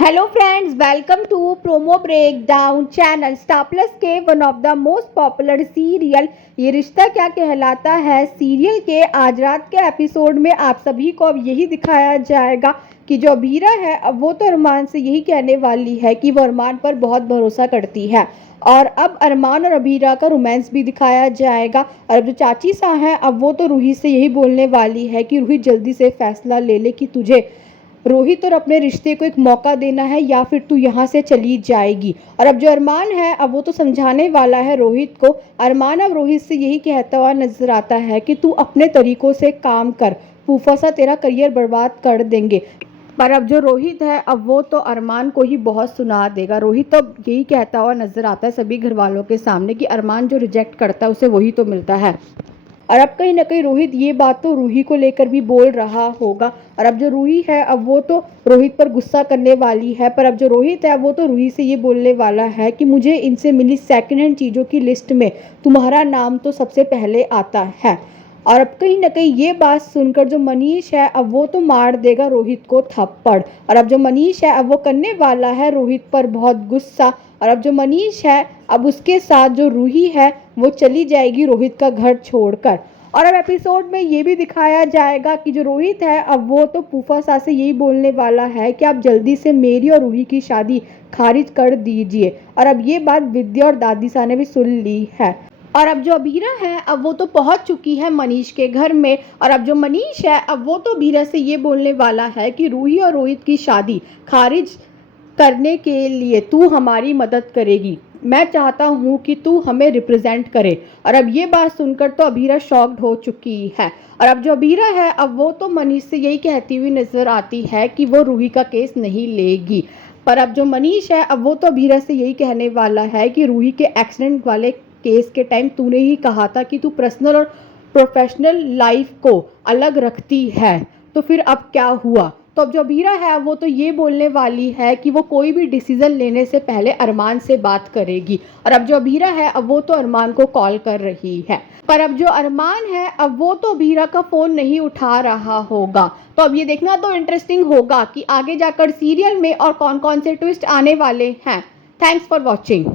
Hello friends, welcome to promo breakdown channel. Star Plus के one of the most popular serial Yeh Rishta क्या कहलाता है serial के आज रात के एपिसोड में आप सभी को अब यही दिखाया जाएगा कि जो अभीरा है अब वो तो अरमान से यही कहने वाली है कि वो अरमान पर बहुत भरोसा करती है। और अब अरमान और अभीरा का रोमांस भी दिखाया जाएगा। और अब जो चाची सा है अब वो तो रूही से यही बोलने वाली है कि रूही जल्दी से फैसला ले ले कि तुझे रोहित और अपने रिश्ते को एक मौका देना है या फिर तू यहाँ से चली जाएगी। और अब जो अरमान है अब वो तो समझाने वाला है रोहित को। अरमान अब रोहित से यही कहता हुआ नजर आता है कि तू अपने तरीकों से काम कर, फूफा सा तेरा करियर बर्बाद कर देंगे। पर अब जो रोहित है अब वो तो अरमान को ही बहुत सुना देगा। रोहित तो यही कहता हुआ नजर आता है सभी घर वालों के सामने कि अरमान जो रिजेक्ट करता है उसे वही तो मिलता है। और अब कहीं ना कहीं रोहित ये बात तो रूही को लेकर भी बोल रहा होगा। और अब जो रूही है अब वो तो रोहित पर गुस्सा करने वाली है। पर अब जो रोहित है वो तो रूही से ये बोलने वाला है कि मुझे इनसे मिली सेकंड हैंड चीज़ों की लिस्ट में तुम्हारा नाम तो सबसे पहले आता है। और अब कहीं ना कहीं ये बात सुनकर जो मनीष है अब वो तो मार देगा रोहित को थप्पड़। और अब जो मनीष है अब वो करने वाला है रोहित पर बहुत गुस्सा। और अब जो मनीष है अब उसके साथ जो रूही है वो चली जाएगी रोहित का घर छोड़कर। और अब एपिसोड में ये भी दिखाया जाएगा कि जो रोहित है अब वो तो फूफा सा से यही बोलने वाला है कि आप जल्दी से मेरी और रूही की शादी खारिज कर दीजिए। और अब ये बात विद्या और दादी सा ने भी सुन ली है। और अब जो अबीरा है अब वो तो पहुंच चुकी है मनीष के घर में। और अब जो मनीष है अब वो तो अबीरा से ये बोलने वाला है कि रूही और रोहित की शादी खारिज करने के लिए तू हमारी मदद करेगी। मैं चाहता हूँ कि तू हमें रिप्रेजेंट करे। और अब ये बात सुनकर तो अबीरा शॉक्ड हो चुकी है। और अब जो अबीरा है अब वो तो मनीष से यही कहती हुई नजर आती है कि वो रूही का केस नहीं लेगी। पर अब जो मनीष है अब वो तो अबीरा से यही कहने वाला है कि रूही के एक्सीडेंट वाले केस के टाइम तूने ही कहा था कि तू पर्सनल और प्रोफेशनल लाइफ को अलग रखती है, तो फिर अब क्या हुआ। तो अब जो अबीरा है वो तो ये बोलने वाली है कि वो कोई भी डिसीजन लेने से पहले अरमान से बात करेगी। और अब जो अबीरा है अब वो तो अरमान को कॉल कर रही है। पर अब जो अरमान है अब वो तो अबीरा का फ़ोन नहीं उठा रहा होगा। तो अब ये देखना तो इंटरेस्टिंग होगा कि आगे जाकर सीरियल में और कौन कौन से ट्विस्ट आने वाले हैं। Thanks for watching.